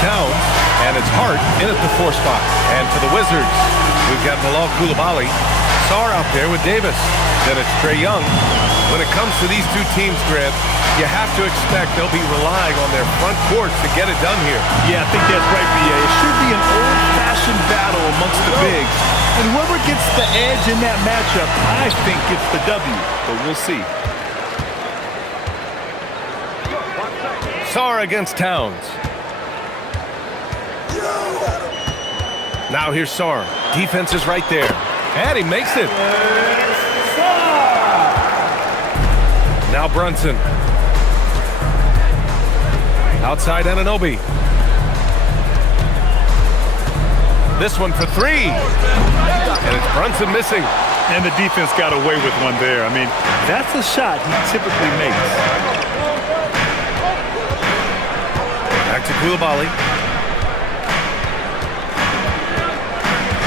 Towns, and it's Hart in at the 4 spot. And for the Wizards, we've got Bilal Coulibaly. Sarr out there with Davis. Then it's Trae Young. When it comes to these two teams, Grant, you have to expect they'll be relying on their front courts to get it done here. Yeah, I think that's right, B.A. It should be an old-fashioned battle amongst the bigs. And whoever gets the edge in that matchup, I think gets the W. But we'll see. Sarr against Towns. Now here's Sarr. Defense is right there. And he makes it. Now Brunson. Outside Anunoby. This one for 3. And it's Brunson missing. And the defense got away with one there. I mean, that's a shot he typically makes. Back to Coulibaly.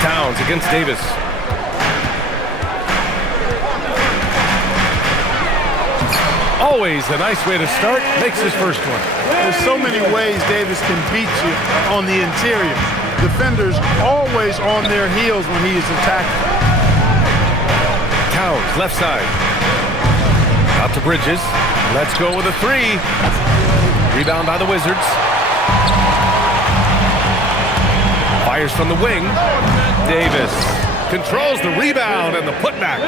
Towns against Davis. Always a nice way to start. Makes his first one. There's so many ways Davis can beat you on the interior. Defenders always on their heels when he is attacking. Towns, left side. Out to Bridges. Let's go with a 3. Rebound by the Wizards. Fires from the wing. Davis controls the rebound and the putback.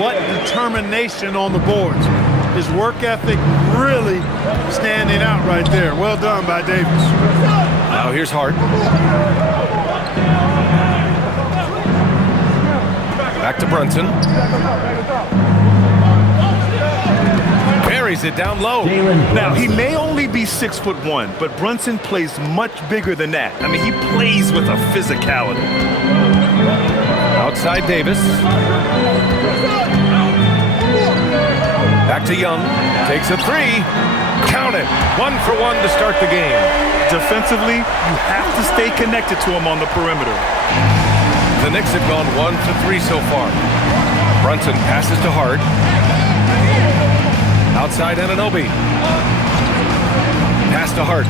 What determination on the boards. His work ethic really standing out right there. Well done by Davis. Now here's Hart. Back to Brunson. Buries it down low. Now, he may only be 6'1", but Brunson plays much bigger than that. I mean, he plays with a physicality. Outside Davis. Back to Young. Takes a 3. Count it. 1 for 1 to start the game. Defensively, you have to stay connected to him on the perimeter. The Knicks have gone 1 for 3 so far. Brunson passes to Hart. Outside Anunoby. Pass to Hart.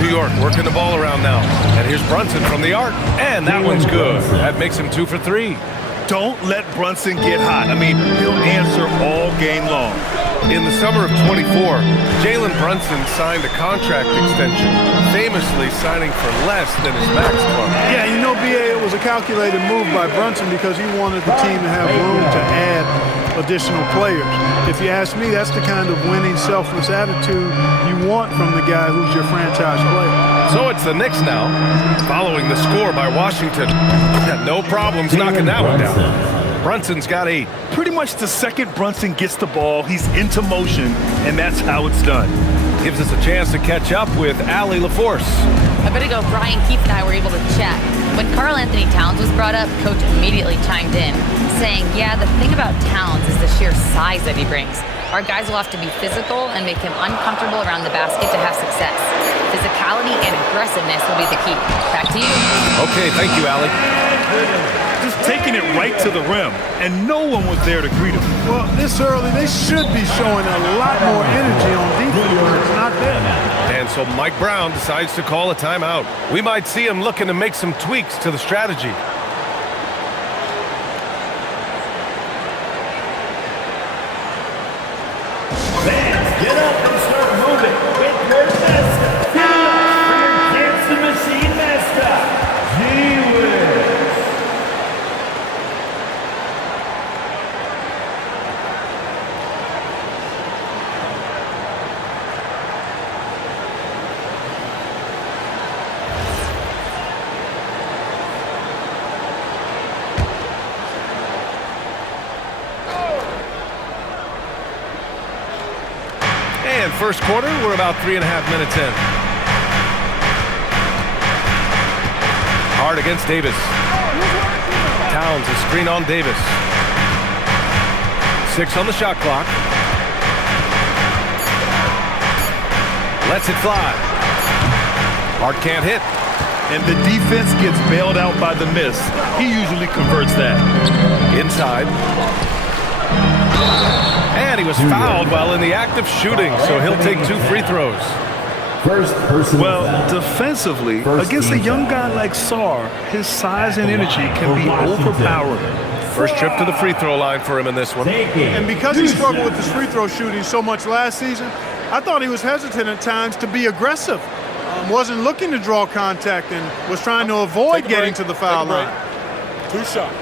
New York working the ball around now. And here's Brunson from the arc. And that one's good. That makes him 2 for 3. Don't let Brunson get hot. I mean, he'll answer all game long. In the summer of 24, Jalen Brunson signed a contract extension, famously signing for less than his max club. Yeah, you know, B.A., it was a calculated move by Brunson because he wanted the team to have room to add additional players. If you ask me, that's the kind of winning, selfless attitude you want from the guy who's your franchise player. So it's the Knicks now, following the score by Washington. No problems knocking that one down. Brunson's got 8. Pretty much the second Brunson gets the ball, he's into motion, and that's how it's done. Gives us a chance to catch up with Allie LaForce. A bit ago, Brian Keefe and I were able to chat. When Karl Anthony Towns was brought up, Coach immediately chimed in, saying, yeah, the thing about Towns is the sheer size that he brings. Our guys will have to be physical and make him uncomfortable around the basket to have success. Physicality and aggressiveness will be the key. Back to you. Okay, thank you, Allie. Just taking it right to the rim, and no one was there to greet him. Well, this early, they should be showing a lot more energy on defense, but it's not there. And so Mike Brown decides to call a timeout. We might see him looking to make some tweaks to the strategy. Fans, get up and start moving with your mascot. Give it up for your Dance the Machine mascot, G-Wiz. And first quarter, we're about 3.5 minutes in. Hard against Davis. Towns a screen on Davis. 6 on the shot clock. Lets it fly. Hart can't hit. And the defense gets bailed out by the miss. He usually converts that. Inside. And he was fouled while in the act of shooting, so he'll take 2 free throws. First personal Well, foul. defensively, First against a team young foul. guy like Sarr, his size and energy can be overpowering. First trip to the free throw line for him in this one. And because he struggled with his free throw shooting so much last season, I thought he was hesitant at times to be aggressive. Wasn't looking to draw contact and was trying to avoid getting to the foul line. 2 shots.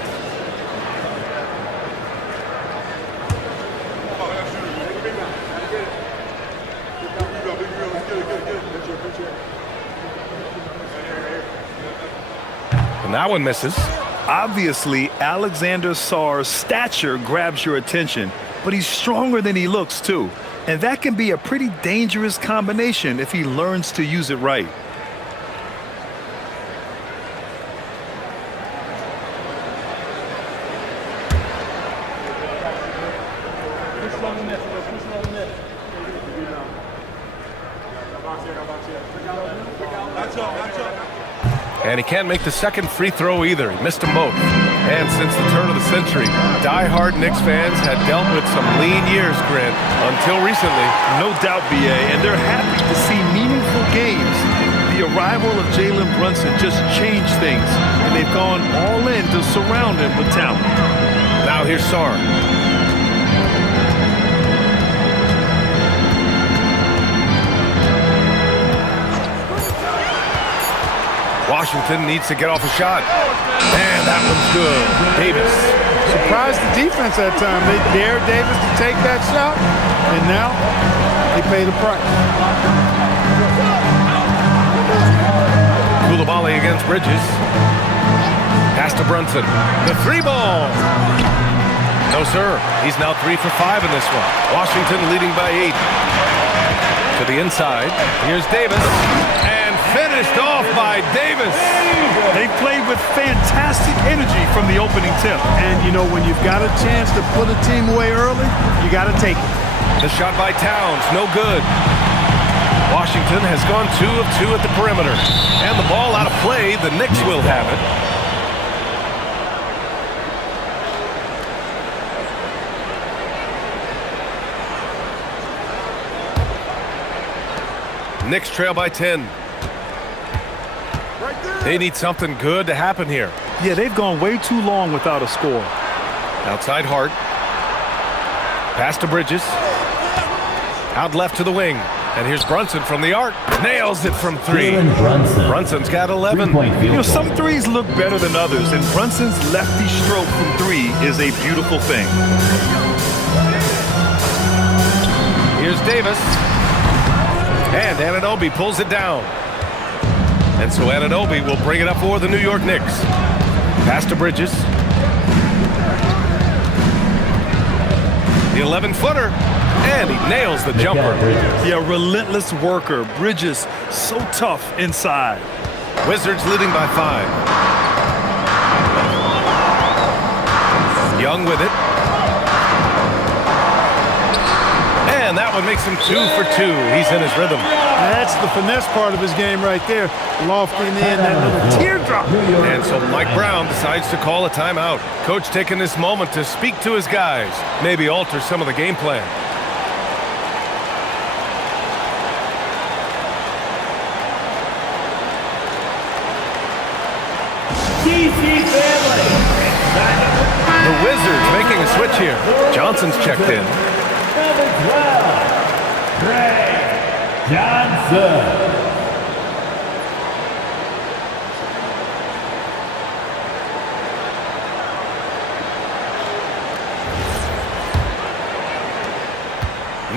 And that one misses. Obviously, Alexander Sarr's stature grabs your attention, but he's stronger than he looks, too. And that can be a pretty dangerous combination if he learns to use it right. And he can't make the second free throw either. He missed them both. And since the turn of the century, die-hard Knicks fans had dealt with some lean years, Grant, until recently. No doubt, BA, and they're happy to see meaningful games. The arrival of Jalen Brunson just changed things, and they've gone all in to surround him with talent. Now here's Sarr. Washington needs to get off a shot. And that one's good. Davis. Surprised the defense that time. They dared Davis to take that shot, and now they pay the price. Koulibaly against Bridges. Pass to Brunson. The 3-ball. No, sir. He's now 3 for 5 in this one. Washington leading by 8. To the inside. Here's Davis. And finished off by Davis. They played with fantastic energy from the opening tip. And, you know, when you've got a chance to put a team away early, you got to take it. The shot by Towns, no good. Washington has gone 2 of 2 at the perimeter. And the ball out of play, the Knicks will have it. Knicks trail by 10. They need something good to happen here. Yeah, they've gone way too long without a score. Outside Hart. Pass to Bridges. Out left to the wing. And here's Brunson from the arc. Nails it from 3. Brunson's got 11. You know, some threes look better than others, and Brunson's lefty stroke from 3 is a beautiful thing. Here's Davis. And Anunoby pulls it down. And so Anunoby will bring it up for the New York Knicks. Pass to Bridges. The 11-footer. And he nails the jumper. Yeah, relentless worker. Bridges, so tough inside. Wizards leading by 5. Young with it. And that one makes him 2 for 2. He's in his rhythm. That's the finesse part of his game right there. Lofting in that little teardrop. And so Mike Brown decides to call a timeout. Coach taking this moment to speak to his guys. Maybe alter some of the game plan. The Wizards making a switch here. Johnson's checked in. Number 12, Greg Johnson.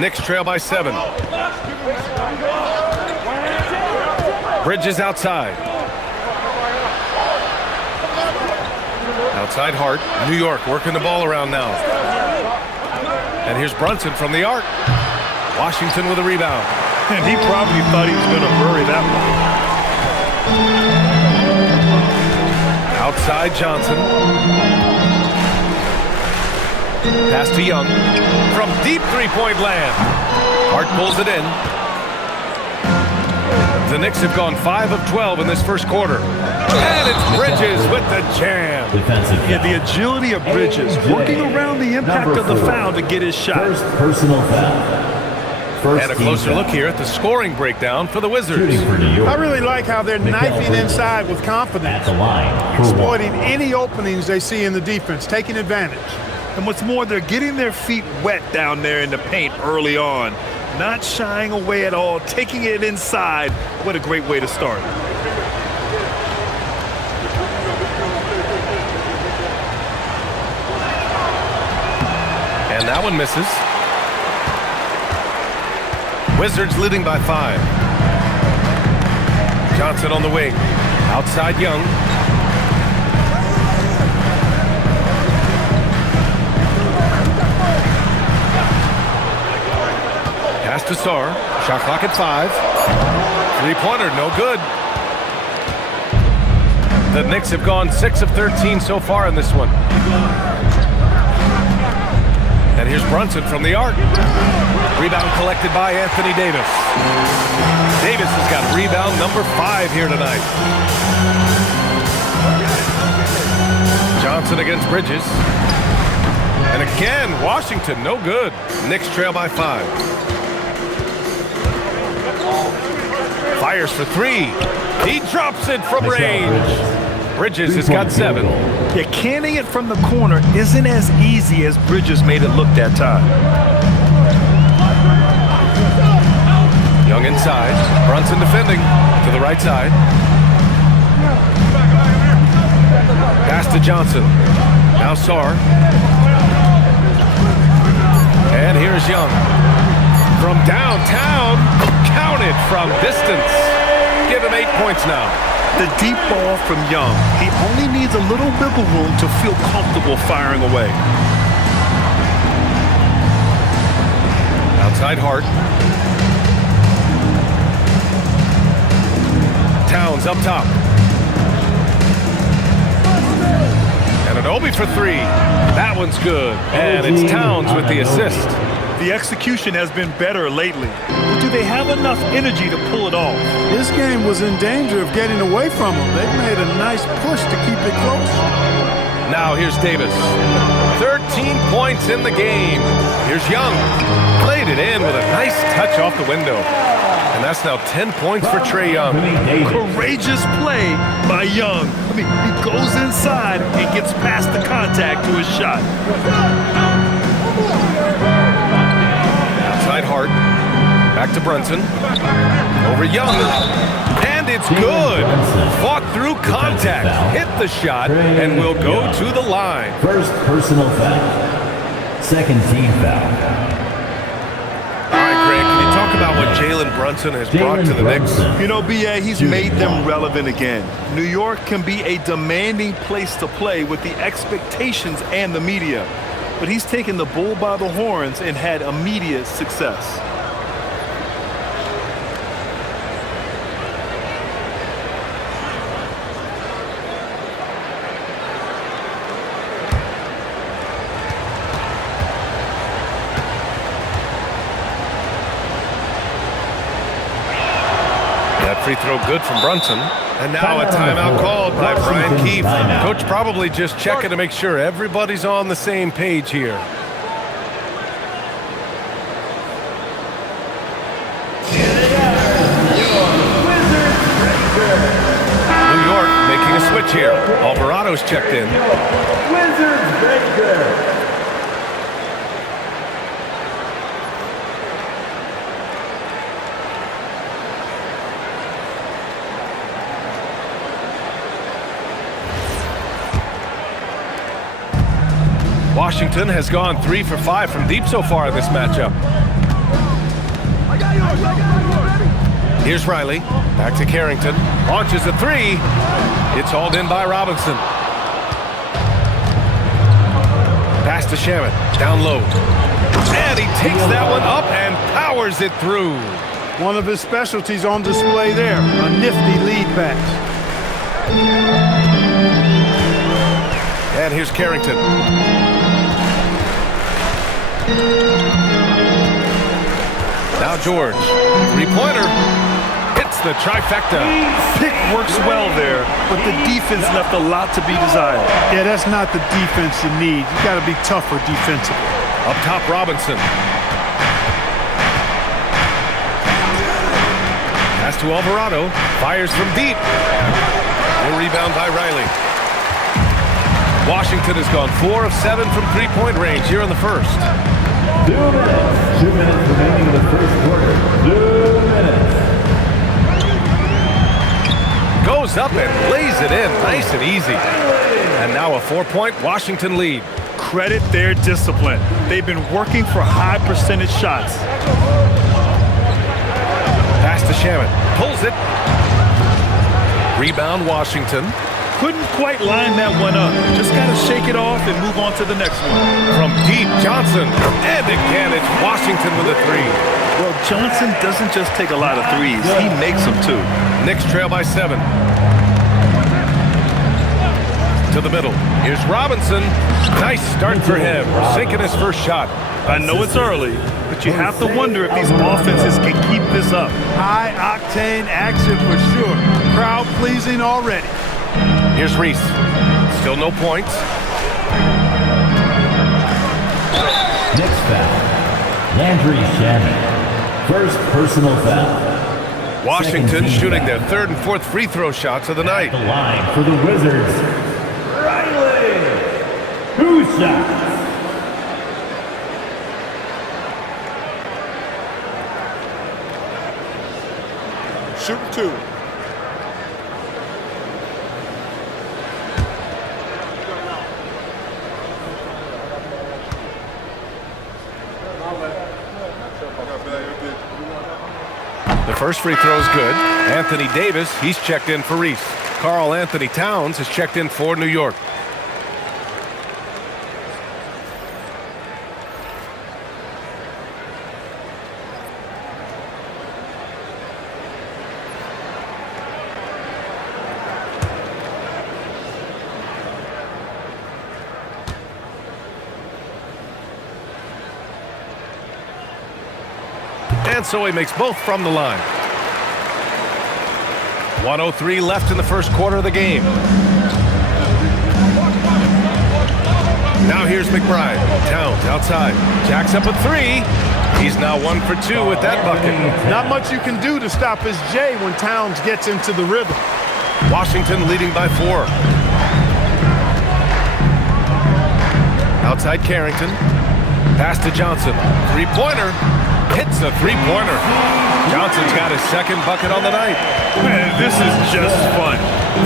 Knicks trail by 7. Bridges outside. Outside Hart. New York working the ball around now. And here's Brunson from the arc. Washington with a rebound. And he probably thought he was going to bury that one. Outside Johnson. Pass to Young. From deep three-point land. Hart pulls it in. The Knicks have gone 5 of 12 in this first quarter. And it's Bridges with the jam. Yeah, the agility of Bridges, working around the impact of the foul to get his shot. First personal foul. And a closer look here at the scoring breakdown for the Wizards. I really like how they're knifing inside with confidence, exploiting any openings they see in the defense, taking advantage. And what's more, they're getting their feet wet down there in the paint early on. Not shying away at all, taking it inside. What a great way to start. And that one misses. Wizards leading by 5. Johnson on the wing. Outside Young. Pass to Sarr. Shot clock at 5. Three-pointer, no good. The Knicks have gone 6 of 13 so far in this one. And here's Brunson from the arc. Rebound collected by Anthony Davis. Davis has got rebound number 5 here tonight. Johnson against Bridges. And again, Washington, no good. Knicks trail by 5. Fires for 3. He drops it from range. Bridges has got 7. Yeah, canning it from the corner isn't as easy as Bridges made it look that time. Young inside. Brunson defending to the right side. Pass to Johnson. Now Sarr. And here's Young. From downtown, counted from distance. Give him 8 points now. The deep ball from Young. He only needs a little wiggle room to feel comfortable firing away. Outside Hart. Towns up top. And an Obi for 3. That one's good. And it's Towns with the assist. The execution has been better lately. But do they have enough energy to pull it off? This game was in danger of getting away from them. They've made a nice push to keep it close. Now here's Davis. 13 points in the game. Here's Young. Played it in with a nice touch off the window. And that's now 10 points for Trae Young. Courageous play by Young. I mean, he goes inside and gets past the contact to his shot. Outside Hart. Back to Brunson. Over Young. And it's good. Fought through contact. Hit the shot and will go to the line. First personal foul. Second team foul. All right, Greg, can you talk about what Jalen Brunson has brought to the Knicks? You know, B.A., he's made them relevant again. New York can be a demanding place to play with the expectations and the media. But he's taken the bull by the horns and had immediate success. That free throw good from Brunson. And now a timeout called by Brian Keefe. Coach probably just checking to make sure everybody's on the same page here. New York making a switch here. Alvarado's checked in. Wizards breaker. Washington has gone 3 for 5 from deep so far in this matchup. Here's Riley. Back to Carrington. Launches a 3. It's hauled in by Robinson. Pass to Shamet. Down low. And he takes that one up and powers it through. One of his specialties on display there. A nifty lead pass. And here's Carrington. Now George. Three-pointer. Hits the trifecta. Pick works well there, but the defense left a lot to be desired. Yeah, that's not the defense you need. You got to be tougher defensively. Up top, Robinson. Pass to Alvarado. Fires from deep. A rebound by Riley. Washington has gone 4 of 7 from three-point range here in the first. 2 minutes. 2 minutes remaining in the first quarter. 2 minutes. Goes up and lays it in nice and easy. And now a 4-point Washington lead. Credit their discipline. They've been working for high percentage shots. Pass to Shaman. Pulls it. Rebound Washington. Couldn't quite line that one up. Just got to shake it off and move on to the next one. From deep, Johnson. And again, it's Washington with a three. Well, Johnson doesn't just take a lot of threes. He makes them too. Knicks trail by 7. To the middle. Here's Robinson. Nice start for him. Sinking his first shot. I know it's early, but you have to wonder if these offenses can keep this up. High-octane action for sure. Crowd-pleasing already. Here's Reese. Still no points. Next foul. Landry Shaman. First personal foul. Washington shooting their 3rd and 4th free throw shots of the night. The line for the Wizards. Riley. 2 shots. Shoot 2. The first free throw is good. Anthony Davis, he's checked in for Reese. Karl Anthony Towns has checked in for New York. And so he makes both from the line. 1:03 left in the first quarter of the game. Now here's McBride. Towns outside. Jacks up a 3. He's now 1 for 2 with that bucket. Not much you can do to stop his J when Towns gets into the rhythm. Washington leading by 4. Outside Carrington. Pass to Johnson. Three-pointer. Hits a three-pointer. Johnson's got his 2nd bucket on the night. Man, this is just fun.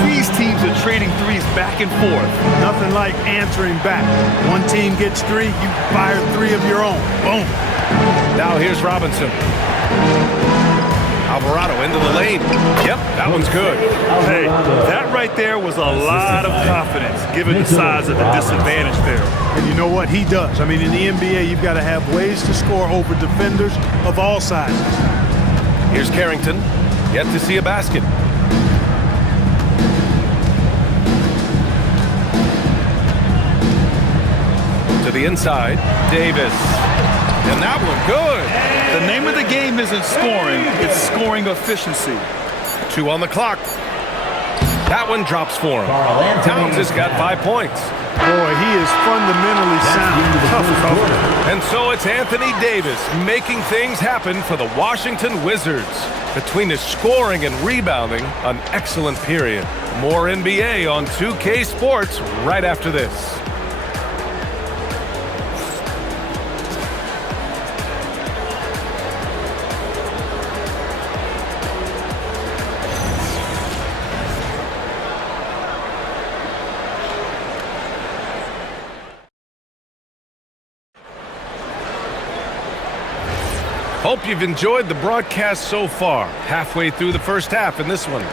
These teams are trading threes back and forth. Nothing like answering back. One team gets 3, you fire 3 of your own. Boom. Now here's Robinson. Alvarado into the lane. Yep, that one's good. Hey, that right there was a lot of confidence, given the size of the disadvantage there. And you know what? He does. I mean, in the NBA, you've got to have ways to score over defenders of all sizes. Here's Carrington. Yet to see a basket. To the inside. Davis. And that one good. The name of the game isn't scoring, it's scoring efficiency. 2 on the clock. That one drops for him. Towns has got 5 points. Boy, he is fundamentally sound. Tough cover. And so it's Anthony Davis making things happen for the Washington Wizards. Between his scoring and rebounding, an excellent period. More NBA on 2K Sports right after this. Hope you've enjoyed the broadcast so far. Halfway through the first half in this one.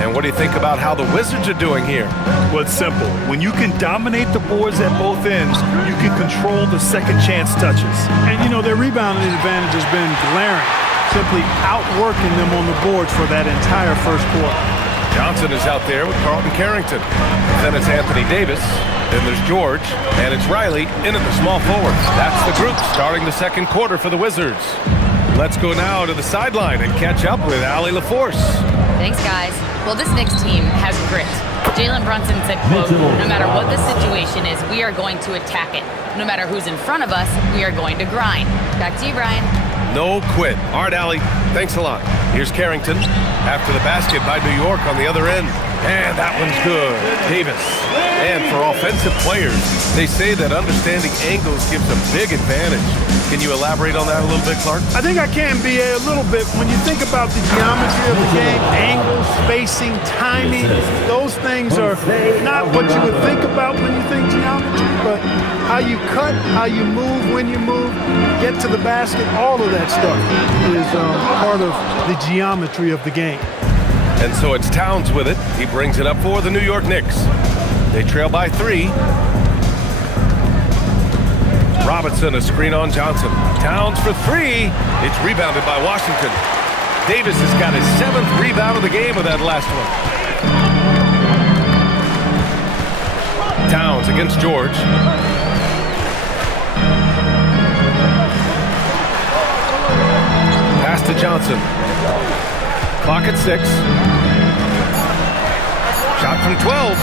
And what do you think about how the Wizards are doing here? Well, it's simple. When you can dominate the boards at both ends, you can control the second chance touches. And, you know, their rebounding advantage has been glaring, simply outworking them on the boards for that entire first quarter. Johnson is out there with Carlton Carrington. Then it's Anthony Davis. Then there's George. And it's Riley in at the small forward. That's the group starting the second quarter for the Wizards. Let's go now to the sideline and catch up with Allie LaForce. Thanks, guys. Well, this Knicks team has grit. Jalen Brunson said, quote, no matter what the situation is, we are going to attack it. No matter who's in front of us, we are going to grind. Back to you, Brian. No quit. All right, Allie. Thanks a lot. Here's Carrington after the basket by New York on the other end. And that one's good. Davis. And for offensive players, they say that understanding angles gives a big advantage. Can you elaborate on that a little bit, Clark? I think I can, B.A., a little bit. When you think about the geometry of the game, angles, spacing, timing, those things are not what you would think about when you think geometry, but how you cut, how you move, when you move, get to the basket, all of that stuff is part of the geometry of the game. And so it's Towns with it. He brings it up for the New York Knicks. They trail by 3. Robinson, a screen on Johnson. Towns for 3. It's rebounded by Washington. Davis has got his 7th rebound of the game with that last one. Towns against George. Pass to Johnson. Clock at 6. Shot from 12.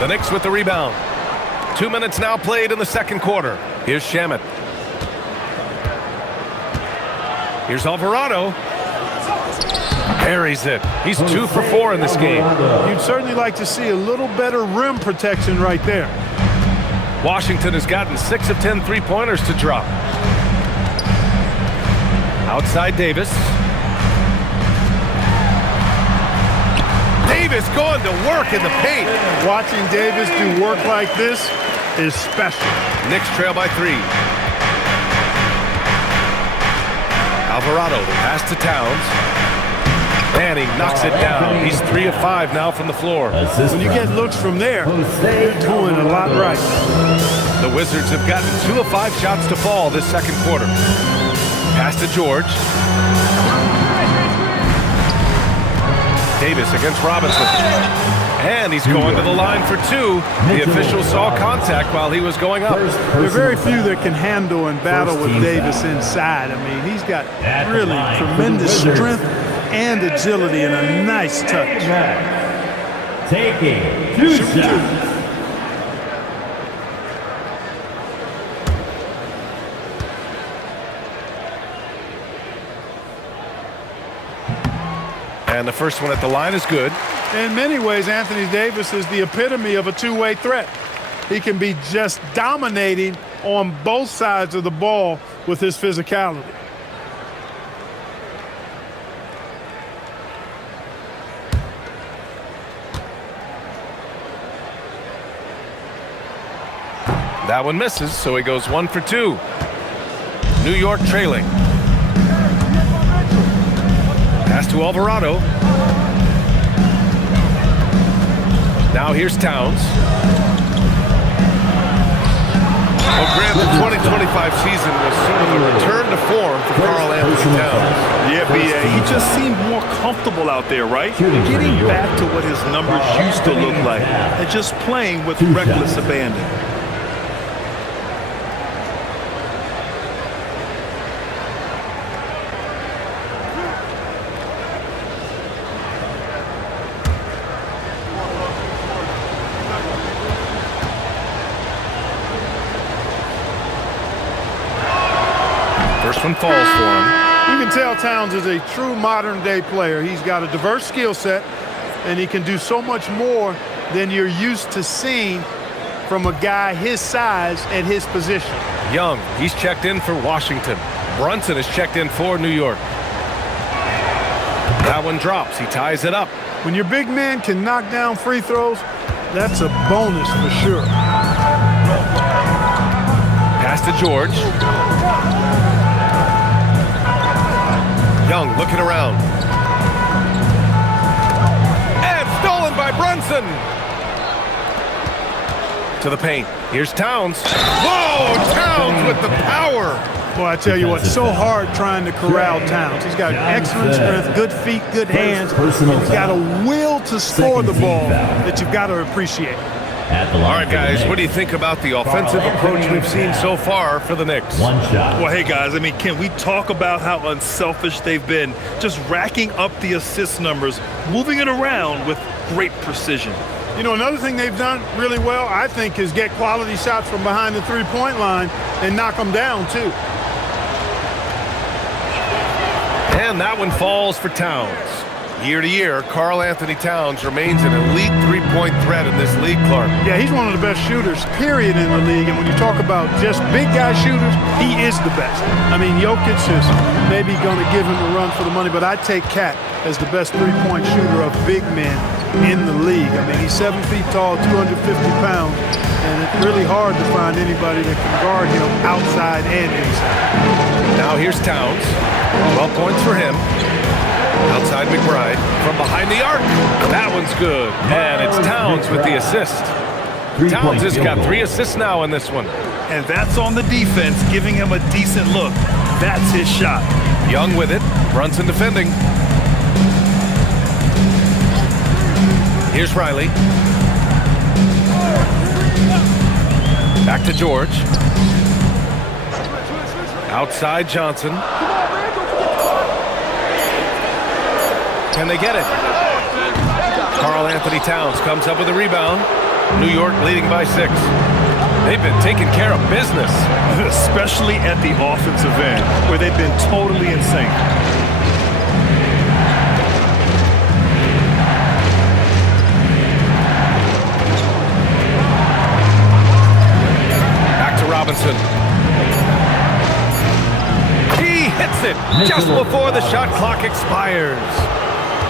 The Knicks with the rebound. 2 minutes now played in the second quarter. Here's Shamet. Here's Alvarado. Parries it. He's 2 for 4 in this game. You'd certainly like to see a little better rim protection right there. Washington has gotten 6 of 10 three-pointers to drop. Outside Davis. Davis going to work in the paint. Watching Davis do work like this is special. Knicks trail by 3. Alvarado, the pass to Towns. And he knocks it down. He's 3 of 5 now from the floor. When you get looks from there, you're doing a lot right. The Wizards have gotten 2 of 5 shots to fall this second quarter. Pass to George. Davis against Robinson. And he's going to the line for 2. The official saw contact while he was going up. There are very few that can handle and battle with Davis inside. I mean, he's got really tremendous strength and agility and a nice touch. Taking 2 shots. And the first one at the line is good. In many ways, Anthony Davis is the epitome of a two-way threat. He can be just dominating on both sides of the ball with his physicality. That one misses, so he goes 1 for 2. New York trailing. Pass to Alvarado. Now here's Towns. Well, Grant, the 2025 season was sort of a return to form for Karl Anthony Towns. Yeah, B.A. He just seemed more comfortable out there, right? Getting back to what his numbers used to look like and just playing with reckless abandon. First one falls for him. You can tell Towns is a true modern-day player. He's got a diverse skill set, and he can do so much more than you're used to seeing from a guy his size and his position. Young, he's checked in for Washington. Brunson is checked in for New York. That one drops. He ties it up. When your big man can knock down free throws, that's a bonus for sure. Pass to George. Young looking around. And stolen by Brunson. To the paint. Here's Towns. Whoa! Towns with the power. Boy, I tell you what, so hard trying to corral Towns. He's got excellent strength, good feet, good hands. He's got a will to score the ball that you've got to appreciate. All right, guys, what do you think about the offensive approach we've seen so far for the Knicks? One shot. Well, hey, guys, I mean, can we talk about how unselfish they've been? Just racking up the assist numbers, moving it around with great precision. You know, another thing they've done really well, I think, is get quality shots from behind the three-point line and knock them down, too. And that one falls for Towns. Year to year, Karl Anthony Towns remains an elite three-point threat in this league, Clark. Yeah, he's one of the best shooters, period, in the league. And when you talk about just big guy shooters, he is the best. I mean, Jokic is maybe going to give him a run for the money, but I take Cat as the best three-point shooter of big men in the league. I mean, he's 7 feet tall, 250 pounds, and it's really hard to find anybody that can guard him outside and inside. Now here's Towns. 12 points for him. Outside McBride from behind the arc. That one's good. And it's Towns with the assist. Towns has got 3 assists now in this one. And that's on the defense, giving him a decent look. That's his shot. Young with it. Brunson defending. Here's Riley. Back to George. Outside Johnson. Can they get it? Karl Anthony Towns comes up with a rebound. New York leading by 6. They've been taking care of business. Especially at the offensive end, where they've been totally in sync. Back to Robinson. He hits it just before the shot clock expires.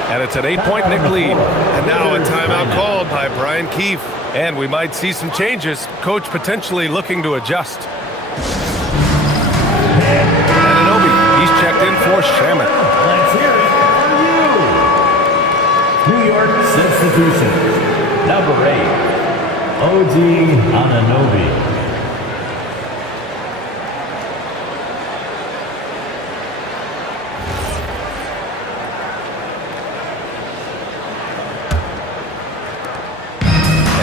And it's an 8-point Knick lead. And now a timeout called by Brian Keefe. And we might see some changes. Coach potentially looking to adjust. Anunoby, he's checked in for Shamet. Let's hear it for you. New York substitution. Number 8, OG Anunoby.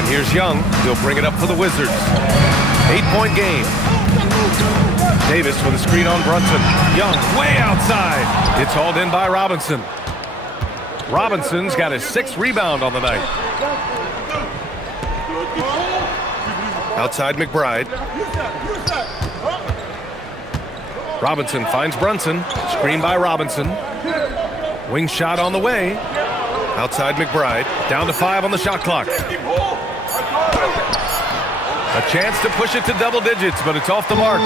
Here's Young. He'll bring it up for the Wizards. 8-point game. Davis with a screen on Brunson. Young way outside. It's hauled in by Robinson. Robinson's got his 6th rebound on the night. Outside McBride. Robinson finds Brunson. Screen by Robinson. Wing shot on the way. Outside McBride. Down to 5 on the shot clock. A chance to push it to double digits, but it's off the mark.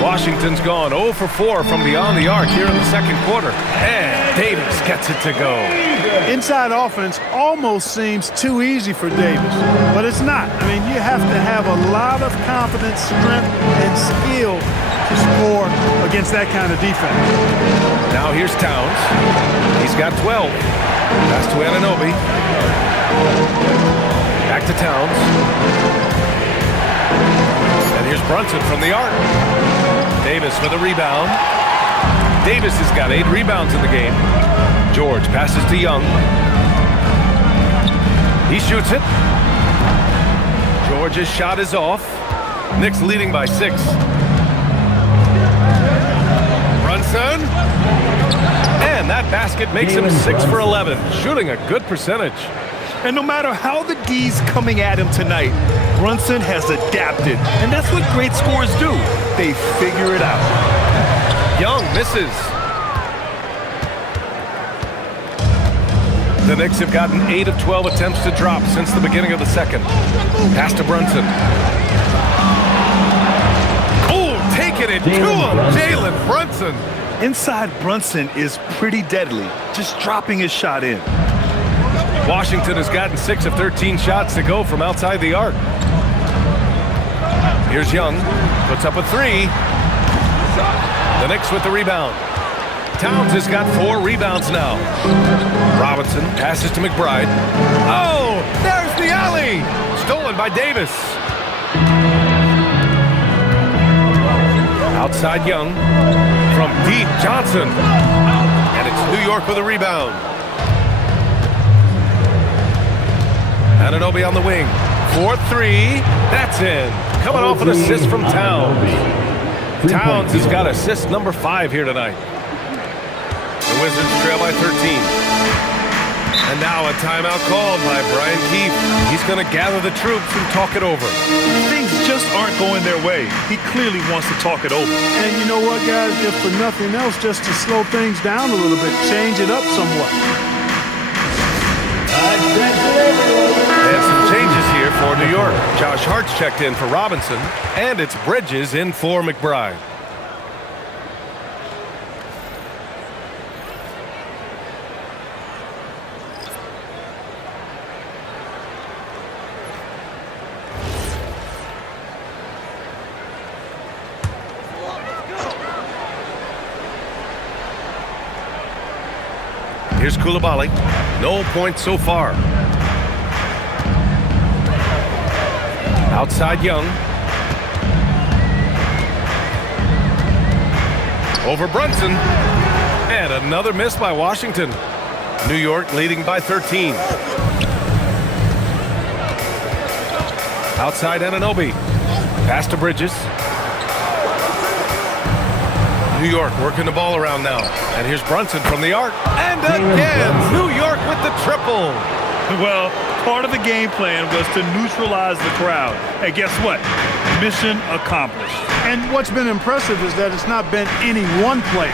Washington's gone 0 for 4 from beyond the arc here in the second quarter. And Davis gets it to go. Inside offense almost seems too easy for Davis, but it's not. I mean, you have to have a lot of confidence, strength, and skill to score against that kind of defense. Now here's Towns. He's got 12. Pass to Anunoby. Back to Towns. And here's Brunson from the arc. Davis with a rebound. Davis has got 8 rebounds in the game. George passes to Young. He shoots it. George's shot is off. Knicks leading by 6. Brunson. And that basket makes him 6 for 11. Shooting a good percentage. And no matter how the D's coming at him tonight, Brunson has adapted. And that's what great scorers do. They figure it out. Young misses. The Knicks have gotten 8 of 12 attempts to drop since the beginning of the second. Pass to Brunson. Oh, taking it to him, Jalen Brunson. Inside Brunson is pretty deadly, just dropping his shot in. Washington has gotten 6 of 13 shots to go from outside the arc. Here's Young, puts up a 3. The Knicks with the rebound. Towns has got 4 rebounds now. Robinson passes to McBride. Oh, there's the alley! Stolen by Davis. Outside Young. From deep, Johnson. And it's New York with a rebound. Anunoby on the wing. 4-3. That's in. Coming off an assist from Towns. Towns has got assist number 5 here tonight. The Wizards trail by 13. And now a timeout called by Brian Keefe. He's going to gather the troops and talk it over. Things just aren't going their way. He clearly wants to talk it over. And you know what, guys? If for nothing else, just to slow things down a little bit, change it up somewhat. And some changes here for New York. Josh Hart's checked in for Robinson, and it's Bridges in for McBride. Here's Koulibaly. No points so far. Outside Young. Over Brunson. And another miss by Washington. New York leading by 13. Outside Anunoby. Pass to Bridges. New York working the ball around now. And here's Brunson from the arc. And again, New York with the triple. Well, part of the game plan was to neutralize the crowd. Hey, guess what? Mission accomplished. And what's been impressive is that it's not been any one player.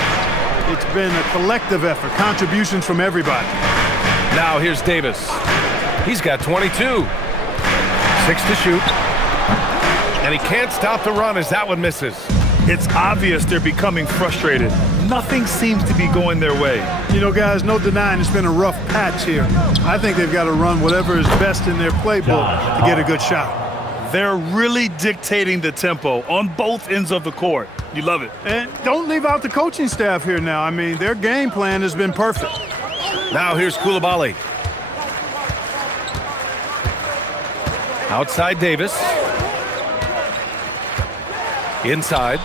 It's been a collective effort, contributions from everybody. Now here's Davis. He's got 22. 6 to shoot. And he can't stop the run as that one misses. It's obvious they're becoming frustrated. Nothing seems to be going their way. You know, guys, no denying it's been a rough patch here. I think they've got to run whatever is best in their playbook to get a good shot. They're really dictating the tempo on both ends of the court. You love it. And don't leave out the coaching staff here now. I mean, their game plan has been perfect. Now here's Koulibaly. Outside Davis. Inside.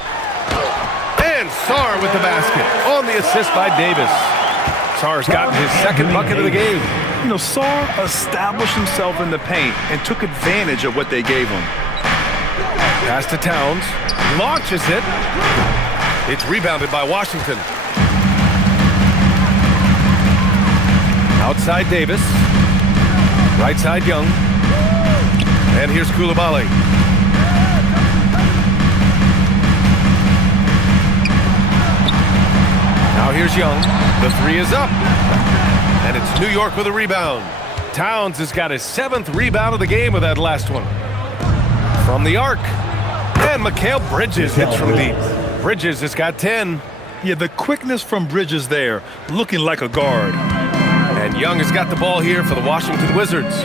And Sarr with the basket on the assist by Davis. Sarr's gotten his second bucket of the game. You know, Sarr established himself in the paint and took advantage of what they gave him. Pass to Towns. Launches it. It's rebounded by Washington. Outside Davis. Right side Young. And here's Koulibaly. Now here's Young. The three is up. And it's New York with a rebound. Towns has got his 7th rebound of the game with that last one. From the arc. And Mikal Bridges hits from deep. Bridges has got 10. Yeah, the quickness from Bridges there, looking like a guard. And Young has got the ball here for the Washington Wizards.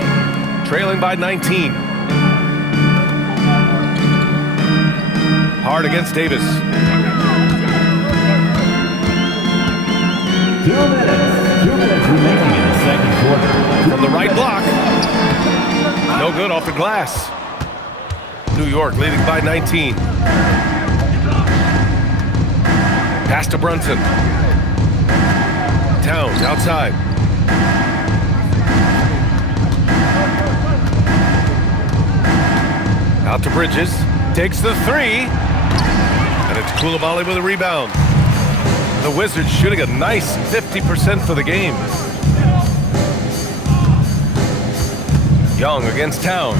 Trailing by 19. Hard against Davis. 2 minutes remaining in the second quarter. From the right block. No good off the glass. New York leading by 19. Pass to Brunson. Towns outside. Out to Bridges. Takes the three. And it's Koulibaly with a rebound. The Wizards shooting a nice 50% for the game. Young against Towns.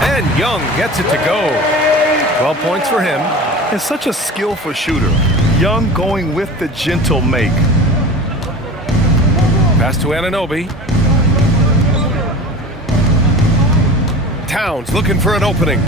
And Young gets it to go. 12 points for him. And such a skillful shooter. Young going with the gentle make. Pass to Anunoby. Towns looking for an opening.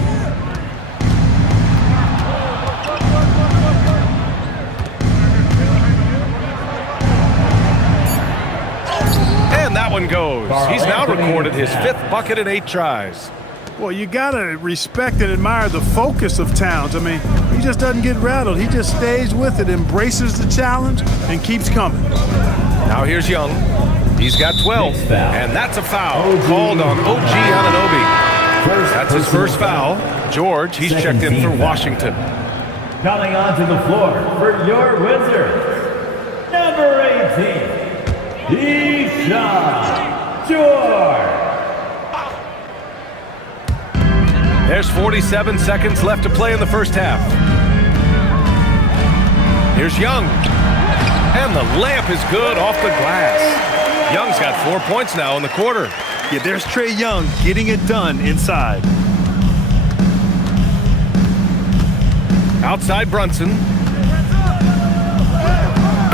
And that one goes. He's now recorded his 5th bucket in 8 tries. Well, you got to respect and admire the focus of Towns. I mean, he just doesn't get rattled. He just stays with it, embraces the challenge, and keeps coming. Now here's Young. He's got 12, and that's a foul called on OG Anunoby. That's his first foul. George, he's checked in for Washington. Coming onto the floor for your Wizards, number 18, Isha George. There's 47 seconds left to play in the first half. Here's Young. And the layup is good off the glass. Young's got 4 points now in the quarter. Yeah, there's Trae Young getting it done inside. Outside Brunson.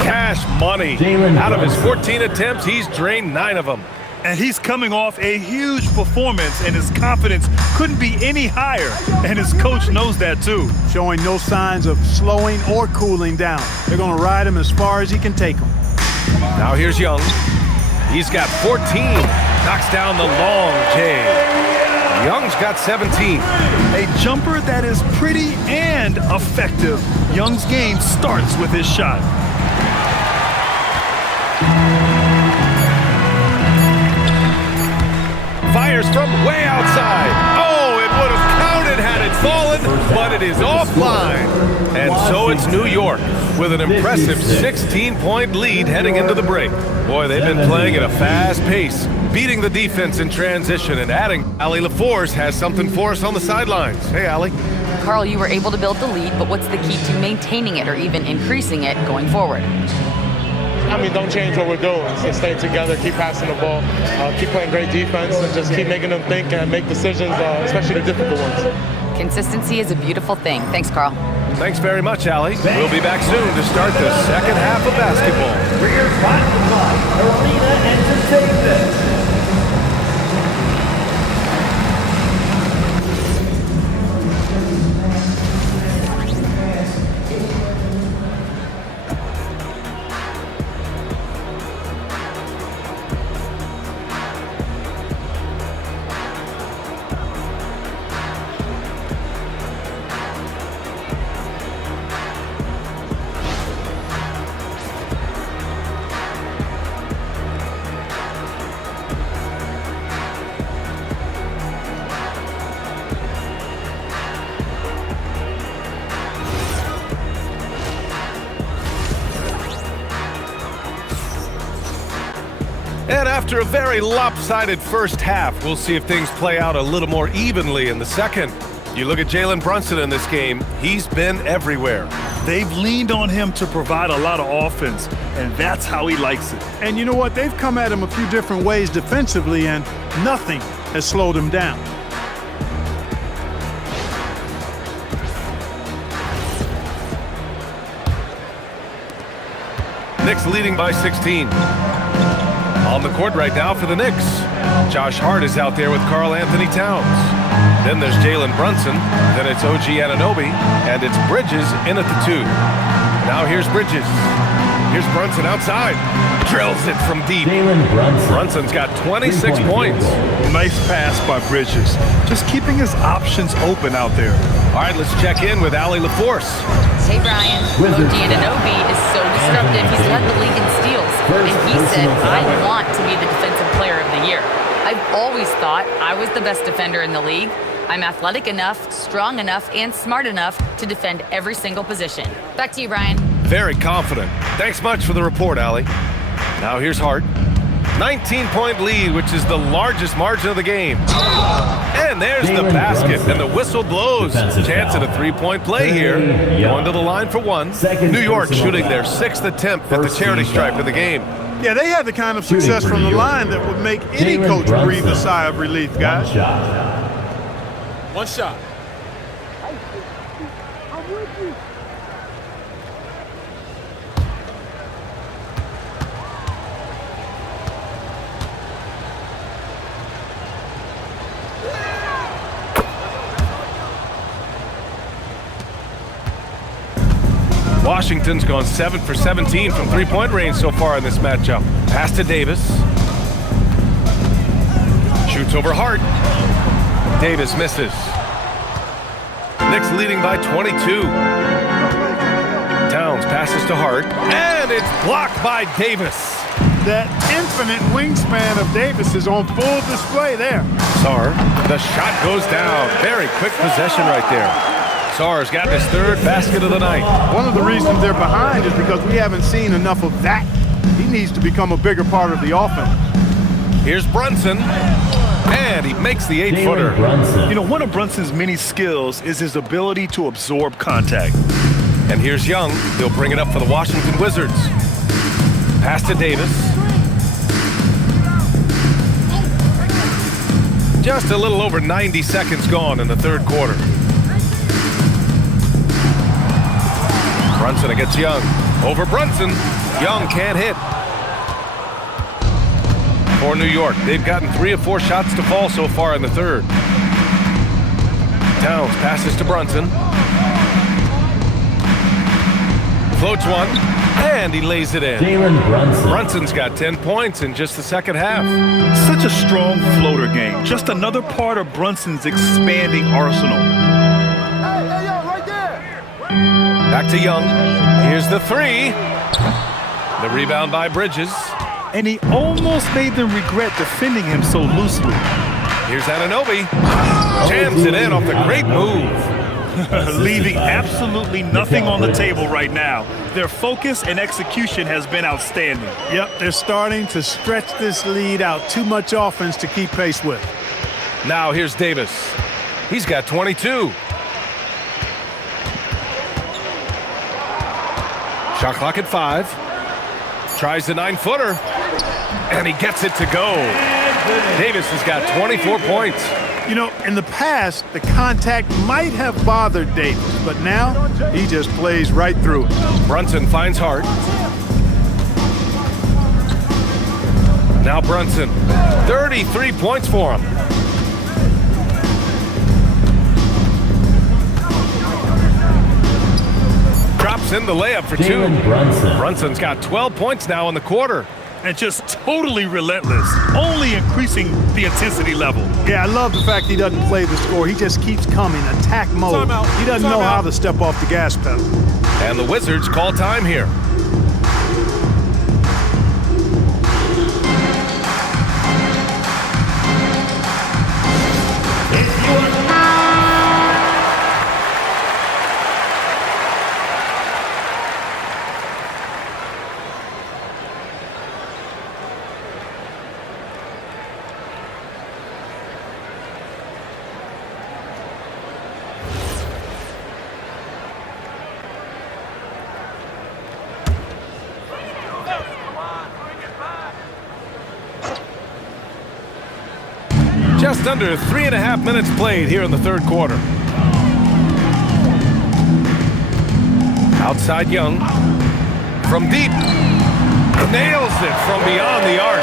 Cash money. Out of his 14 attempts, he's drained 9 of them. And he's coming off a huge performance, and his confidence couldn't be any higher. And his coach knows that too. Showing no signs of slowing or cooling down. They're going to ride him as far as he can take him. Now here's Young. He's got 14. Knocks down the long J. Young's got 17. A jumper that is pretty and effective. Young's game starts with his shot. Fires from way outside. Oh, it would have counted had it fallen, but it is offline. And so it's New York with an impressive 16-point lead heading into the break. Boy, they've been playing at a fast pace, beating the defense in transition and adding. Allie LaForce has something for us on the sidelines. Hey, Allie. Carl, you were able to build the lead, but what's the key to maintaining it or even increasing it going forward? I mean, don't change what we're doing. So stay together, keep passing the ball, keep playing great defense, and just keep making them think and make decisions, especially the difficult ones. Consistency is a beautiful thing. Thanks, Carl. Thanks very much, Allie. We'll be back soon to start the second half of basketball. For your Arena Entertainment. And after a very lopsided first half, we'll see if things play out a little more evenly in the second. You look at Jalen Brunson in this game, he's been everywhere. They've leaned on him to provide a lot of offense, and that's how he likes it. And you know what? They've come at him a few different ways defensively, and nothing has slowed him down. Knicks leading by 16. On the court right now for the Knicks. Josh Hart is out there with Karl Anthony Towns. Then there's Jalen Brunson. Then it's OG Anunoby. And it's Bridges in at the 2. Now here's Bridges. Here's Brunson outside. Drills it from deep. Brunson's got 26 points. Nice pass by Bridges. Just keeping his options open out there. All right, let's check in with Allie LaForce. Hey, Brian. OG Anunoby is so disruptive. He's led the league in steals. And he said, I want to be the defensive player of the year. I've always thought I was the best defender in the league. I'm athletic enough, strong enough, and smart enough to defend every single position. Back to you, Brian. Very confident. Thanks much for the report, Allie. Now here's Hart. 19-point lead, which is the largest margin of the game. And there's the basket, and the whistle blows. Chance at a three-point play here. Going to the line for one. New York shooting their 6th attempt at the charity stripe of the game. Yeah, they had the kind of success from the line that would make any coach breathe a sigh of relief, guys. One shot. Washington's gone 7 for 17 from three-point range so far in this matchup. Pass to Davis. Shoots over Hart. Davis misses. Knicks leading by 22. Towns passes to Hart. And it's blocked by Davis. That infinite wingspan of Davis is on full display there. Sarr, the shot goes down. Very quick possession right there. Sarr's got his 3rd basket of the night. One of the reasons they're behind is because we haven't seen enough of that. He needs to become a bigger part of the offense. Here's Brunson, and he makes the 8-footer. You know, one of Brunson's many skills is his ability to absorb contact. And here's Young. He'll bring it up for the Washington Wizards. Pass to Davis. Just a little over 90 seconds gone in the third quarter. Brunson against Young. Over Brunson. Young can't hit. For New York, they've gotten 3 of 4 shots to fall so far in the third. Towns passes to Brunson. Floats one, and he lays it in. Jalen Brunson. Brunson's got 10 points in just the second half. Such a strong floater game. Just another part of Brunson's expanding arsenal. Back to Young. Here's the 3. The rebound by Bridges. And he almost made them regret defending him so loosely. Here's Anunoby. Jams it in off the great move. Leaving absolutely nothing on the table right now. Their focus and execution has been outstanding. Yep, they're starting to stretch this lead out. Too much offense to keep pace with. Now here's Davis. He's got 22. Shot clock at 5. Tries the 9-footer. And he gets it to go. Davis has got 24 points. You know, in the past, the contact might have bothered Davis, but now he just plays right through it. Brunson finds Hart. Now Brunson, 33 points for him. Drops in the layup for 2. Jalen Brunson. Brunson's got 12 points now in the quarter. And just totally relentless, only increasing the intensity level. Yeah, I love the fact he doesn't play the score. He just keeps coming, attack mode. He doesn't know how to step off the gas pedal. And the Wizards call time here. Just under 3.5 minutes played here in the third quarter. Outside Young. From deep. Nails it from beyond the arc.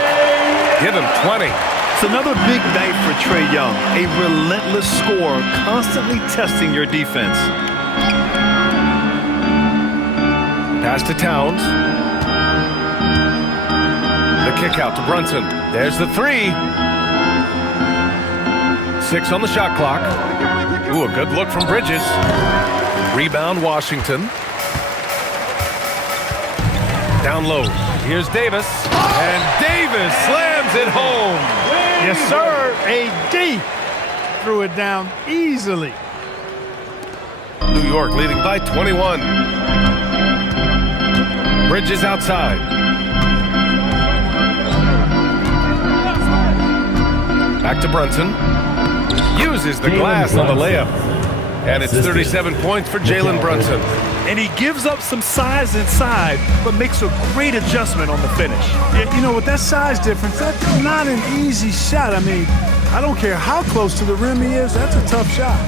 Give him 20. It's another big night for Trae Young. A relentless scorer, constantly testing your defense. Pass to Towns. The kick out to Brunson. There's the 3. 6 on the shot clock. Ooh, a good look from Bridges. Rebound, Washington. Down low. Here's Davis. And Davis slams it home. Yes, sir. AD threw it down easily. New York leading by 21. Bridges outside. Back to Brunson. Uses the glass on the layup. And it's 37 points for Jalen Brunson. And he gives up some size inside, but makes a great adjustment on the finish. Yeah, you know, with that size difference, that's not an easy shot. I mean, I don't care how close to the rim he is, that's a tough shot.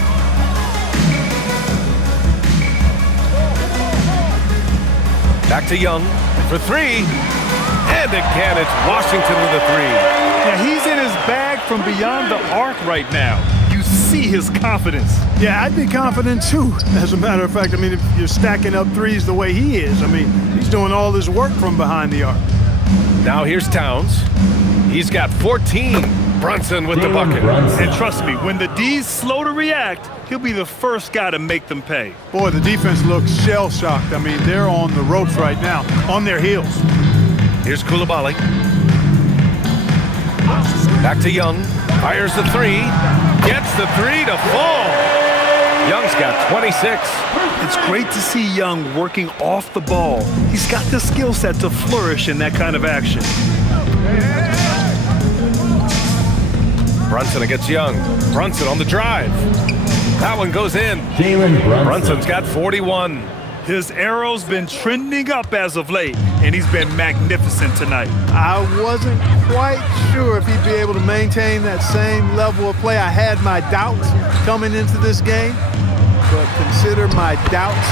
Back to Young for 3. And again, it's Washington with a 3. Yeah, he's in his bag from beyond the arc right now. You see his confidence. Yeah, I'd be confident too. As a matter of fact, I mean, if you're stacking up threes the way he is, I mean, he's doing all this work from behind the arc. Now here's Towns. He's got 14. Brunson with the bucket. And trust me, when the D's slow to react, he'll be the first guy to make them pay. Boy, the defense looks shell-shocked. I mean, they're on the ropes right now, on their heels. Here's Coulibaly. Back to Young. Fires the 3. Gets the 3 to fall. Young's got 26. It's great to see Young working off the ball. He's got the skill set to flourish in that kind of action. Brunson against Young. Brunson on the drive. That one goes in. Jalen Brunson. Brunson's got 41. His arrow's been trending up as of late, and he's been magnificent tonight. I wasn't quite sure if he'd be able to maintain that same level of play. I had my doubts coming into this game, but consider my doubts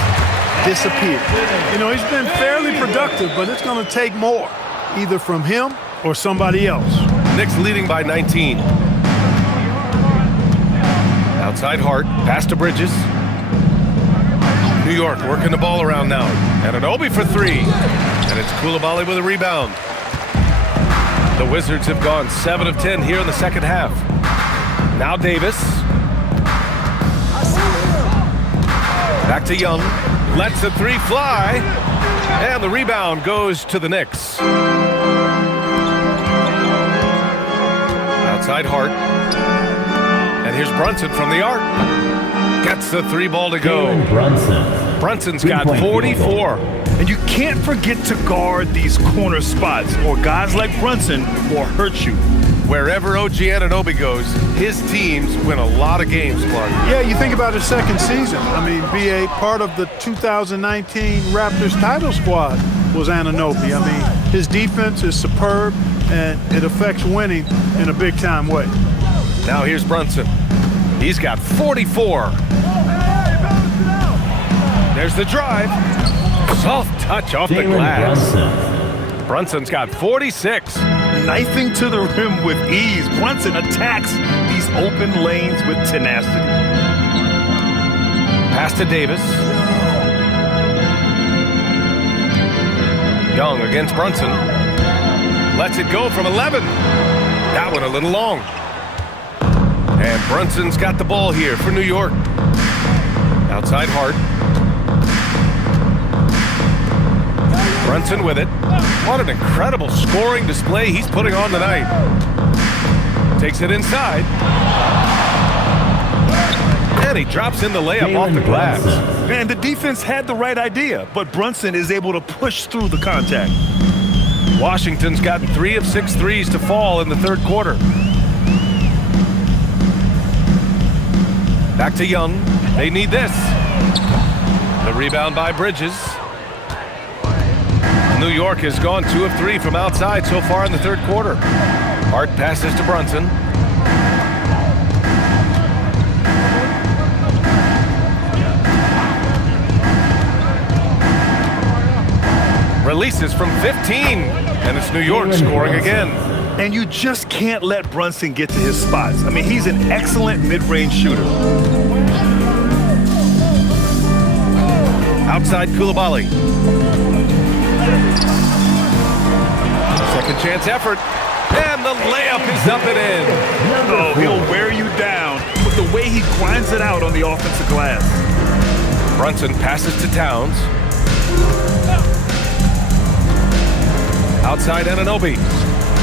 disappeared. You know, he's been fairly productive, but it's going to take more, either from him or somebody else. Knicks leading by 19. Outside Hart, pass to Bridges. New York working the ball around now. And an Obi for three. And it's Coulibaly with a rebound. The Wizards have gone 7 of 10 here in the second half. Now Davis. Back to Young. Lets the three fly. And the rebound goes to the Knicks. Outside Hart. And here's Brunson from the arc. Gets the three ball to go. Brunson's got 44. And you can't forget to guard these corner spots, or guys like Brunson will hurt you. Wherever OG Anunoby goes, his teams win a lot of games, Clark. Yeah, you think about his second season. I mean, BA, part of the 2019 Raptors title squad was Anunoby. I mean, his defense is superb, and it affects winning in a big-time way. Now here's Brunson. He's got 44. There's the drive. Soft touch off the glass. Brunson's got 46. Knifing to the rim with ease, Brunson attacks these open lanes with tenacity. Pass to Davis. Young against Brunson. Lets it go from 11. That one a little long. And Brunson's got the ball here for New York. Outside Hart. Brunson with it. What an incredible scoring display he's putting on tonight. Takes it inside. And he drops in the layup off the glass. And the defense had the right idea, but Brunson is able to push through the contact. Washington's gotten 3 of 6 threes to fall in the third quarter. Back to Young. They need this. The rebound by Bridges. New York has gone 2 of 3 from outside so far in the third quarter. Hart passes to Brunson. Releases from 15. And it's New York scoring again. And you just can't let Brunson get to his spots. I mean, he's an excellent mid-range shooter. Outside Coulibaly. Second chance effort. And the layup is up and in. Oh, he'll wear you down with the way he grinds it out on the offensive glass. Brunson passes to Towns. Outside Anunoby.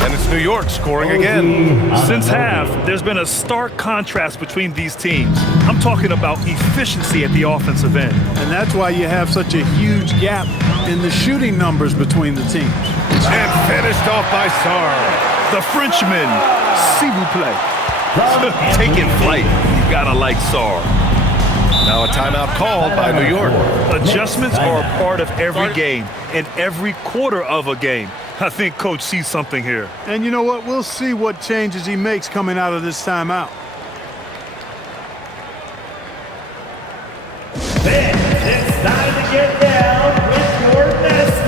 And it's New York scoring again. Since half, there's been a stark contrast between these teams. I'm talking about efficiency at the offensive end. And that's why you have such a huge gap in the shooting numbers between the teams. And finished off by Sarr. The Frenchman, s'il vous plaît. Taking flight. You gotta like Sarr. Now a timeout called by New York. Adjustments are a part of every game and every quarter of a game. I think Coach sees something here. And you know what? We'll see what changes he makes coming out of this timeout. It's time to get down with your messed.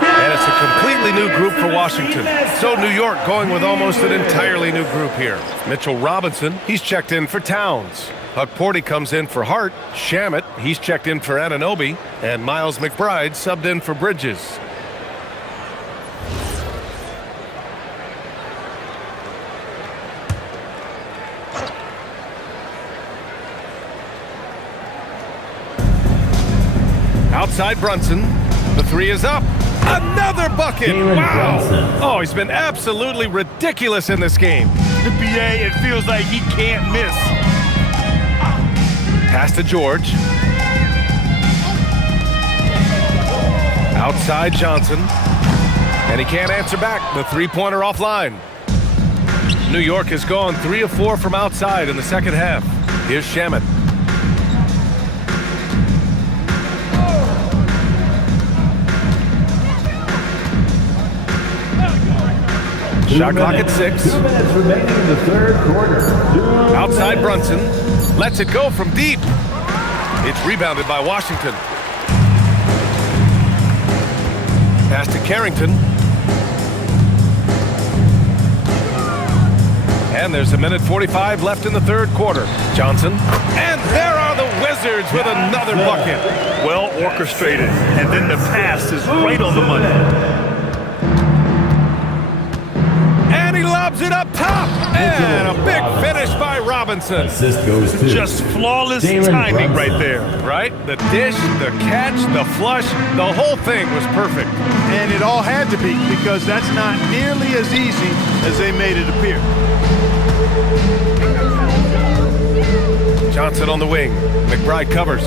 And it's a completely new group for Washington. So New York going with almost an entirely new group here. Mitchell Robinson, he's checked in for Towns. Huck Porty comes in for Hart. Shamet, he's checked in for Anunoby. And Miles McBride subbed in for Bridges. Outside Brunson. The three is up. Another bucket. Wow. Oh, he's been absolutely ridiculous in this game. The BA, it feels like he can't miss. Pass to George. Outside Johnson. And he can't answer back. The three-pointer offline. New York has gone 3 of 4 from outside in the second half. Here's Shamet. Shot clock at 6. 2 minutes remaining in the third quarter. Outside Brunson. Lets it go from deep. It's rebounded by Washington. Pass to Carrington. And there's 1:45 left in the third quarter. Johnson. And there are the Wizards with another bucket. Well orchestrated. And then the pass is right on the money. And he lobs it up top. And a big finish by Robinson. Assist goes to Just flawless Jalen timing Brunson. right there. Right? The dish, the catch, the flush, the whole thing was perfect. And it all had to be, because that's not nearly as easy as they made it appear. Johnson on the wing. McBride covers.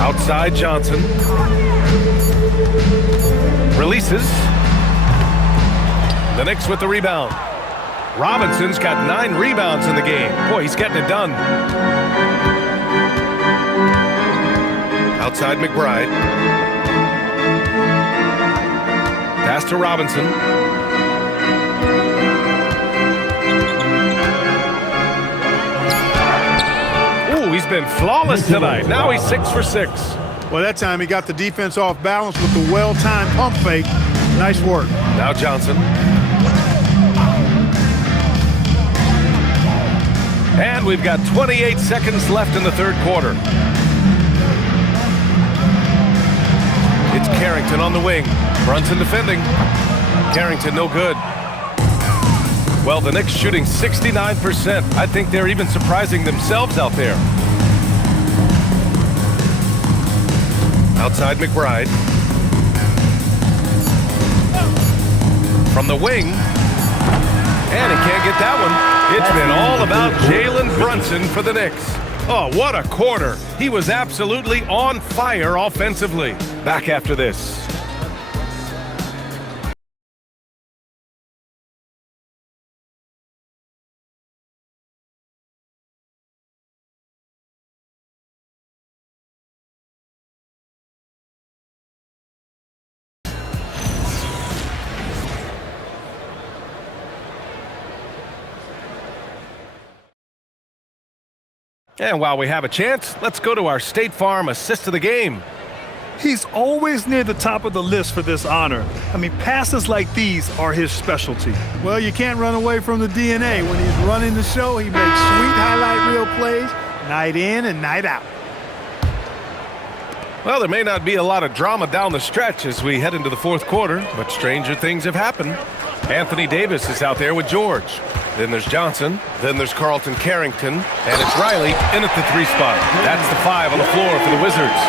Outside Johnson. Releases. The Knicks with the rebound. Robinson's got 9 rebounds in the game. Boy, he's getting it done. Outside McBride. Pass to Robinson. Ooh, he's been flawless tonight. Now he's 6 for 6. Well, that time he got the defense off balance with the well-timed pump fake. Nice work. Now Johnson. And we've got 28 seconds left in the third quarter. It's Carrington on the wing. Brunson defending. Carrington no good. Well, the Knicks shooting 69%. I think they're even surprising themselves out there. Outside McBride. From the wing. And he can't get that one. It's been all about Jalen Brunson for the Knicks. Oh, what a quarter. He was absolutely on fire offensively. Back after this. And while we have a chance, let's go to our State Farm assist of the game. He's always near the top of the list for this honor. I mean, passes like these are his specialty. Well, you can't run away from the DNA. When he's running the show, he makes sweet highlight reel plays night in and night out. Well, there may not be a lot of drama down the stretch as we head into the fourth quarter, but stranger things have happened. Anthony Davis is out there with George. Then there's Johnson. Then there's Carlton Carrington. And it's Riley in at the 3 spot. That's the 5 on the floor for the Wizards.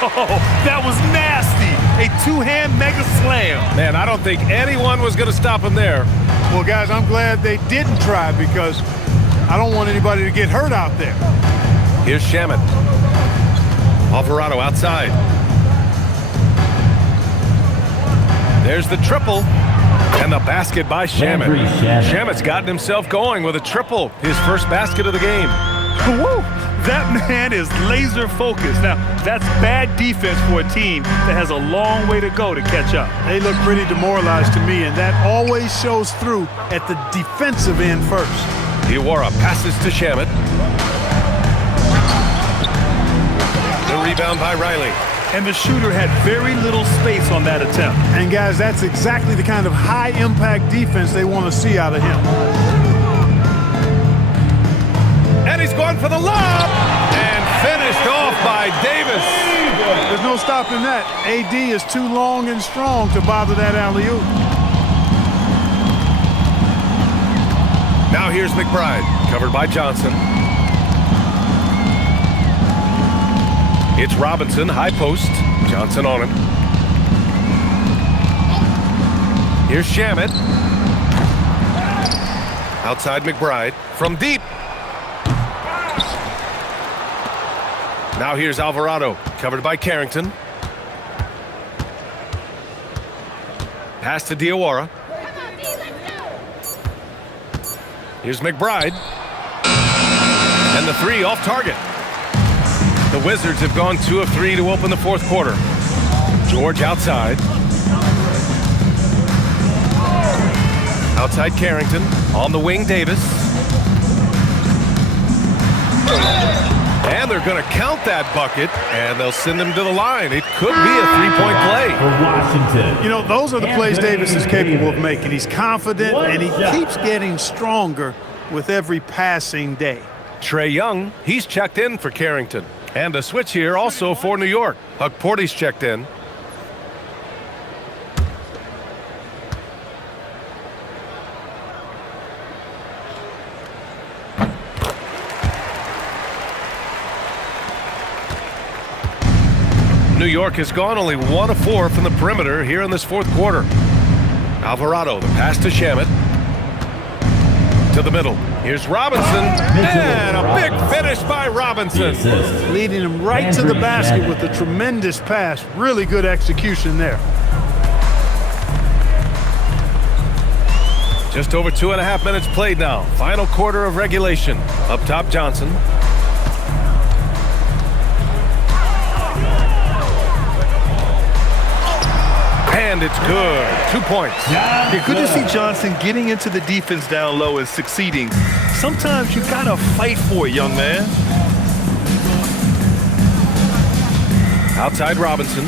Oh, that was nasty. A 2-hand mega slam. Man, I don't think anyone was going to stop him there. Well, guys, I'm glad they didn't try, because I don't want anybody to get hurt out there. Here's Shamet. Alvarado outside. There's the triple. And the basket by Shamet. Shamet's gotten himself going with a triple. His first basket of the game. Woo! That man is laser focused. Now, that's bad defense for a team that has a long way to go to catch up. They look pretty demoralized to me, and that always shows through at the defensive end first. Diawara passes to Shamet. The rebound by Riley. And the shooter had very little space on that attempt. And guys, that's exactly the kind of high-impact defense they want to see out of him. And he's going for the lob. And finished off by Davis. There's no stopping that. AD is too long and strong to bother that alley-oop. Now here's McBride, covered by Johnson. It's Robinson, high post. Johnson on him. Here's Shamet. Outside McBride. From deep. Now here's Alvarado, covered by Carrington. Pass to Diawara. Here's McBride. And the 3 off target. The Wizards have gone 2 of 3 to open the fourth quarter. George outside. Outside Carrington. On the wing, Davis. And they're going to count that bucket, and they'll send him to the line. It could be a three-point play. For Washington. You know, those are the plays Davis is capable of making. He's confident, and he keeps getting stronger with every passing day. Trae Young, he's checked in for Carrington. And a switch here also for New York. Porty's checked in. New York has gone only 1 of 4 from the perimeter here in this fourth quarter. Alvarado, the pass to Shamet. To the middle. Here's Robinson. And a big finish by Robinson. Leading him right to the basket with a tremendous pass. Really good execution there. Just over 2.5 minutes played now. Final quarter of regulation. Up top, Johnson. And it's good. 2 points. You're good to see Johnson getting into the defense down low and succeeding. Sometimes you gotta fight for it, young man. Outside Robinson.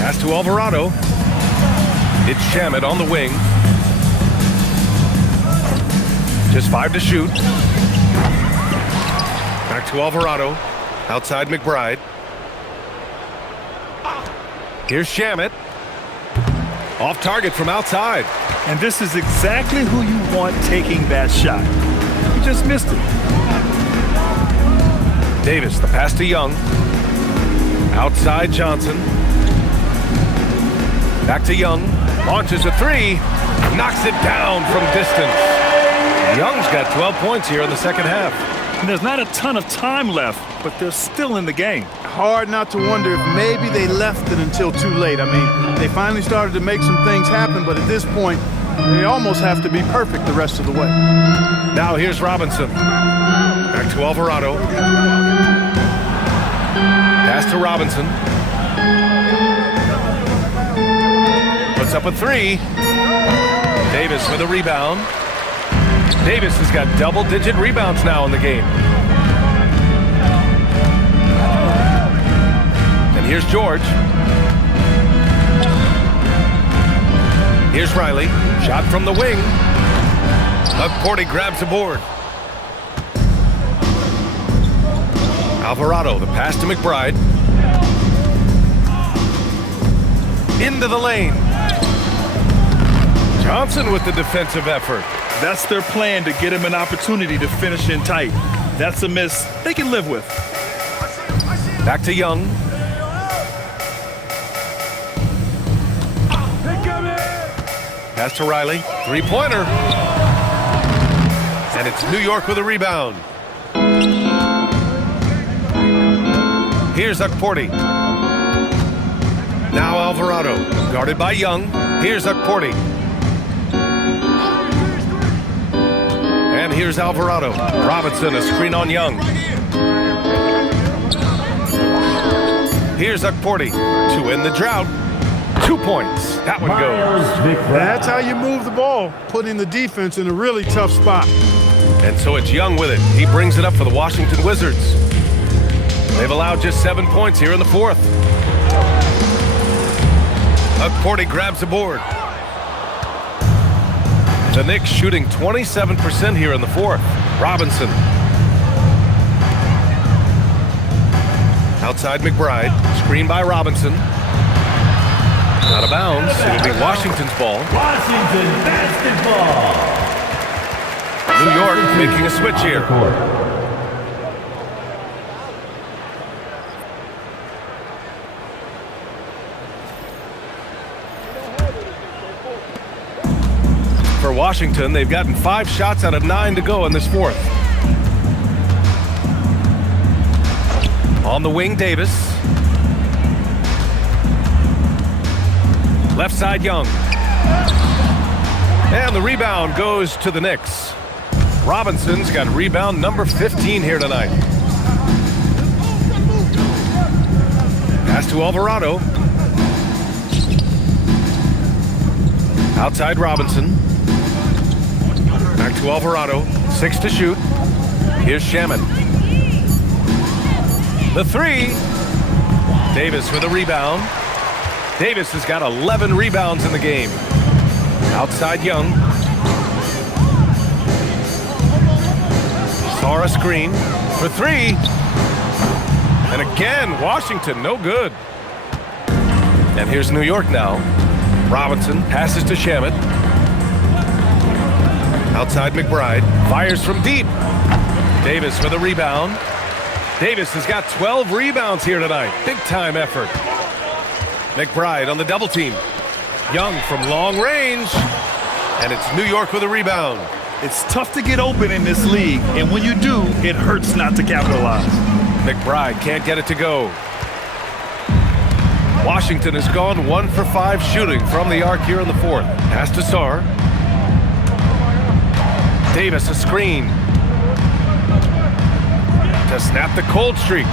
Pass to Alvarado. It's Shamet on the wing. Just 5 to shoot. Back to Alvarado. Outside McBride. Here's Shamet. Off target from outside. And this is exactly who you want taking that shot. He just missed it. Davis, the pass to Young. Outside Johnson. Back to Young. Launches a 3. Knocks it down from distance. Young's got 12 points here in the second half. And there's not a ton of time left, but they're still in the game. Hard not to wonder if maybe they left it until too late. I mean, they finally started to make some things happen, but at this point, they almost have to be perfect the rest of the way. Now here's Robinson. Back to Alvarado. Pass to Robinson. Puts up a 3. Davis with a rebound. Davis has got double-digit rebounds now in the game. And here's George. Here's Riley. Shot from the wing. Porty grabs the board. Alvarado, the pass to McBride. Into the lane. Johnson with the defensive effort. That's their plan, to get him an opportunity to finish in tight. That's a miss they can live with. Back to Young. Pass to Riley. Three-pointer. And it's New York with a rebound. Here's Porty. Now Alvarado. Guarded by Young. Here's Porty. And here's Alvarado. Robinson, a screen on Young. Here's Porty to end the drought. 2 points. That one goes. That's how you move the ball, putting the defense in a really tough spot. And so it's Young with it. He brings it up for the Washington Wizards. They've allowed just 7 points here in the fourth. Porty grabs the board. The Knicks shooting 27% here in the fourth. Robinson. Outside McBride. Screen by Robinson. Out of bounds. It'll be Washington's ball. Washington basketball. New York making a switch here. For Washington, they've gotten 5 shots out of 9 to go in this fourth. On the wing, Davis. Left side, Young. And the rebound goes to the Knicks. Robinson's got rebound number 15 here tonight. Pass to Alvarado. Outside Robinson. Back to Alvarado. 6 to shoot. Here's Shaman. The 3. Davis with a rebound. Davis has got 11 rebounds in the game. Outside Young. Saw a screen for 3. And again, Washington, no good. And here's New York now. Robinson passes to Shamet. Outside McBride. Fires from deep. Davis with a rebound. Davis has got 12 rebounds here tonight. Big time effort. McBride on the double team. Young from long range. And it's New York with a rebound. It's tough to get open in this league, and when you do, it hurts not to capitalize. McBride can't get it to go. Washington has gone 1 for 5 shooting from the arc here in the 4th. Pass to Sarr. Davis a screen. To snap the cold streak.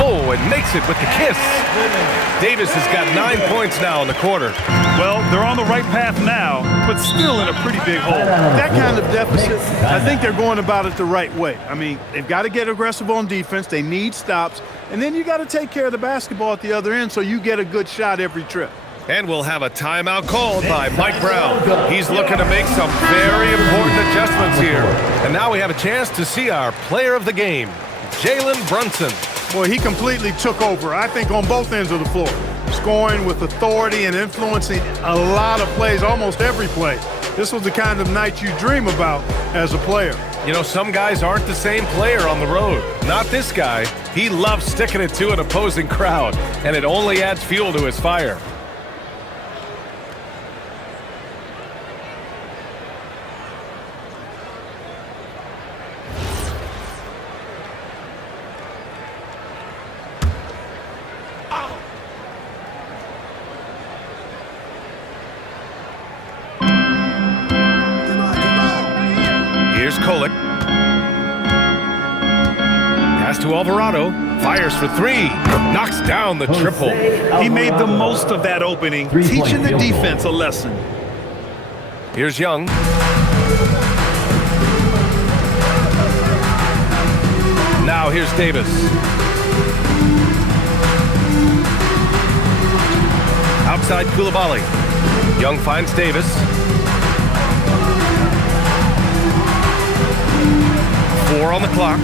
Oh, and makes it with the kiss. Davis has got 9 points now in the quarter. Well, they're on the right path now, but still in a pretty big hole. That kind of deficit, I think they're going about it the right way. I mean, they've got to get aggressive on defense. They need stops. And then you got to take care of the basketball at the other end so you get a good shot every trip. And we'll have a timeout called by Mike Brown. He's looking to make some very important adjustments here. And now we have a chance to see our player of the game, Jalen Brunson. Boy, he completely took over, I think, on both ends of the floor. Scoring with authority and influencing a lot of plays, almost every play. This was the kind of night you dream about as a player. You know, some guys aren't the same player on the road. Not this guy. He loves sticking it to an opposing crowd, and it only adds fuel to his fire. Here's Kolek. Pass to Alvarado. Fires for 3. Knocks down the triple. He made the most of that opening, teaching the defense a lesson. Here's Young. Now here's Davis. Outside Coulibaly. Young finds Davis. 4 on the clock.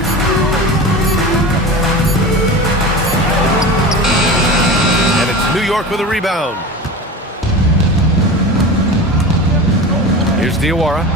And it's New York with a rebound. Here's Diawara.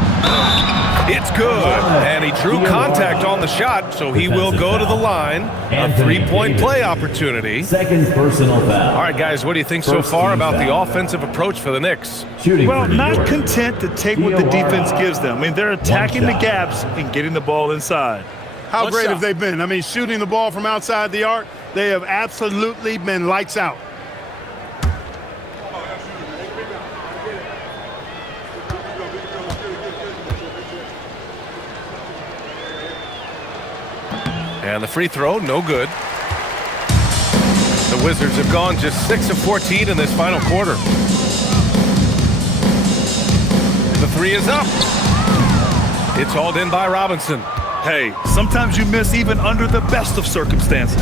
It's good. And he drew contact on the shot, so he will go to the line. A 3-point play opportunity. Second personal foul. All right, guys, what do you think so far about the offensive approach for the Knicks? Well, not content to take what the defense gives them. I mean, they're attacking the gaps and getting the ball inside. How great have they been? I mean, shooting the ball from outside the arc, they have absolutely been lights out. And the free throw, no good. The Wizards have gone just 6 of 14 in this final quarter. The 3 is up. It's hauled in by Robinson. Hey, sometimes you miss even under the best of circumstances.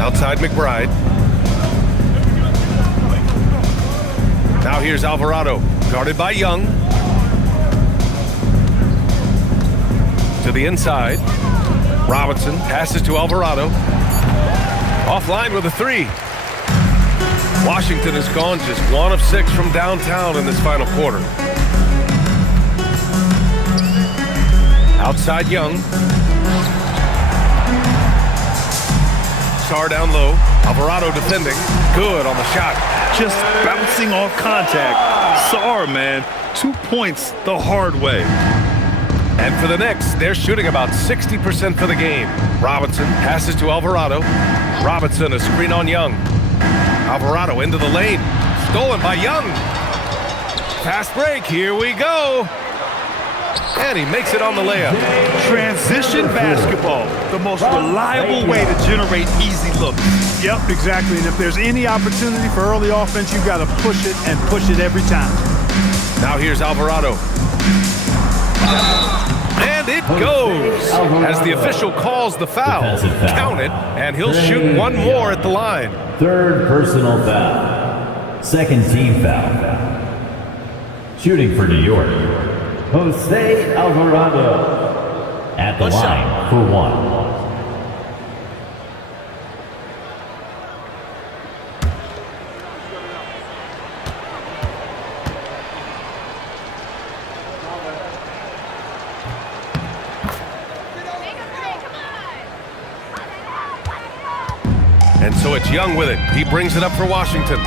Outside McBride. Now here's Alvarado, guarded by Young. To the inside. Robinson passes to Alvarado. Offline with a 3. Washington has gone just 1 of 6 from downtown in this final quarter. Outside Young. Sarr down low. Alvarado defending. Good on the shot. Just bouncing off contact. Sarr, man, 2 points the hard way. And for the Knicks, they're shooting about 60% for the game. Robinson passes to Alvarado. Robinson, a screen on Young. Alvarado into the lane. Stolen by Young. Fast break, here we go. And he makes it on the layup. Transition basketball, the most reliable way to generate easy looks. Yep, exactly. And if there's any opportunity for early offense, you've got to push it and push it every time. Now here's Alvarado. And it goes as the official calls the foul. Count it, and he'll shoot one more at the line. Third personal foul. Second team foul. Shooting for New York, Jose Alvarado at the line for one. And so it's Young with it. He brings it up for Washington.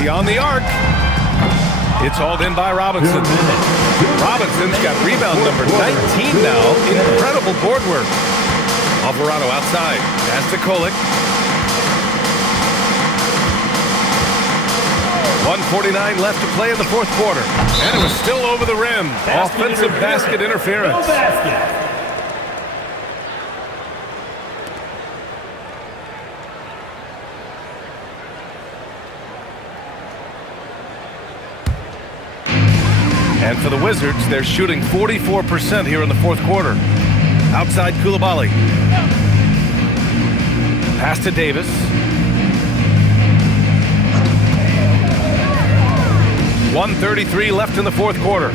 Beyond the arc. It's hauled in by Robinson. Robinson's got rebound number 19 now. Incredible board work. Alvarado outside. Pass to Kolek. 1:49 left to play in the fourth quarter. And it was still over the rim. Offensive basket interference. No basket. And for the Wizards, they're shooting 44% here in the fourth quarter. Outside Koulibaly. Pass to Davis. .133 left in the fourth quarter.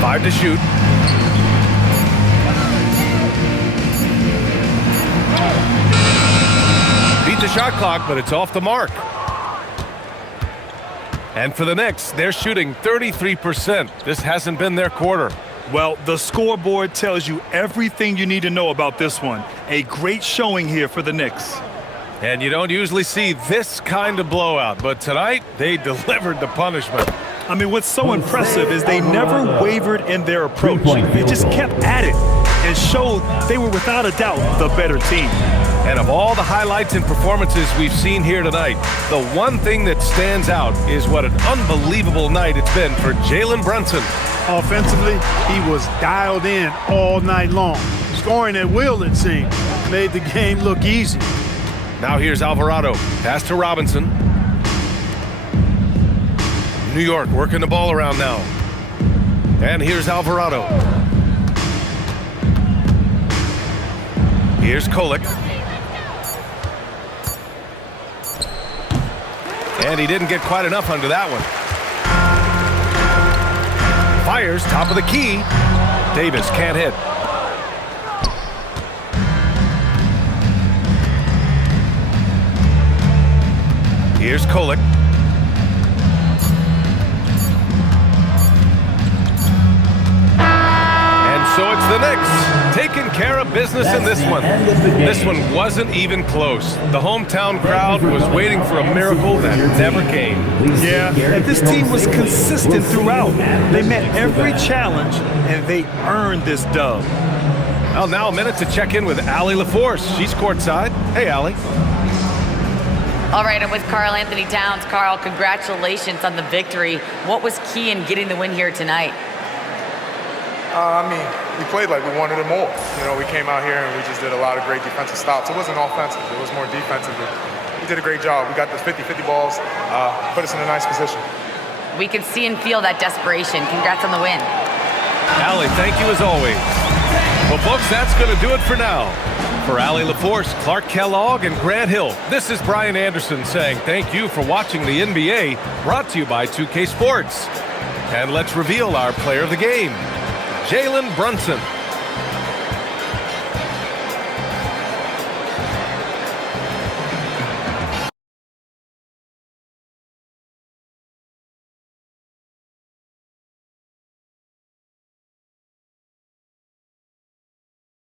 5 to shoot. Beat the shot clock, but it's off the mark. And for the Knicks, they're shooting 33%. This hasn't been their quarter. Well, the scoreboard tells you everything you need to know about this one. A great showing here for the Knicks. And you don't usually see this kind of blowout, but tonight they delivered the punishment. I mean, what's so impressive is they never wavered in their approach. They just kept at it and showed they were without a doubt the better team. And of all the highlights and performances we've seen here tonight, the one thing that stands out is what an unbelievable night it's been for Jalen Brunson. Offensively, he was dialed in all night long. Scoring at will, it seemed, made the game look easy. Now here's Alvarado. Pass to Robinson. New York working the ball around now. And here's Alvarado. Here's Kolek. And he didn't get quite enough under that one. Fires, top of the key. Davis can't hit. Here's Kolek. And so it's the Knicks taking care of business in this one. This one wasn't even close. The hometown crowd was waiting for a miracle that never came. Yeah, and this team was consistent throughout. They met every challenge, and they earned this dub. Well, now a minute to check in with Allie LaForce. She's courtside. Hey, Allie. All right, I'm with Karl Anthony Towns. Karl, congratulations on the victory. What was key in getting the win here tonight? We played like we wanted it more. We came out here and we just did a lot of great defensive stops. It wasn't offensive. It was more defensive. We did a great job. We got the 50-50 balls, put us in a nice position. We can see and feel that desperation. Congrats on the win. Allie, thank you as always. Well, folks, that's going to do it for now. For Allie LaForce, Clark Kellogg, and Grant Hill, this is Brian Anderson saying thank you for watching the NBA, brought to you by 2K Sports. And let's reveal our player of the game, Jalen Brunson.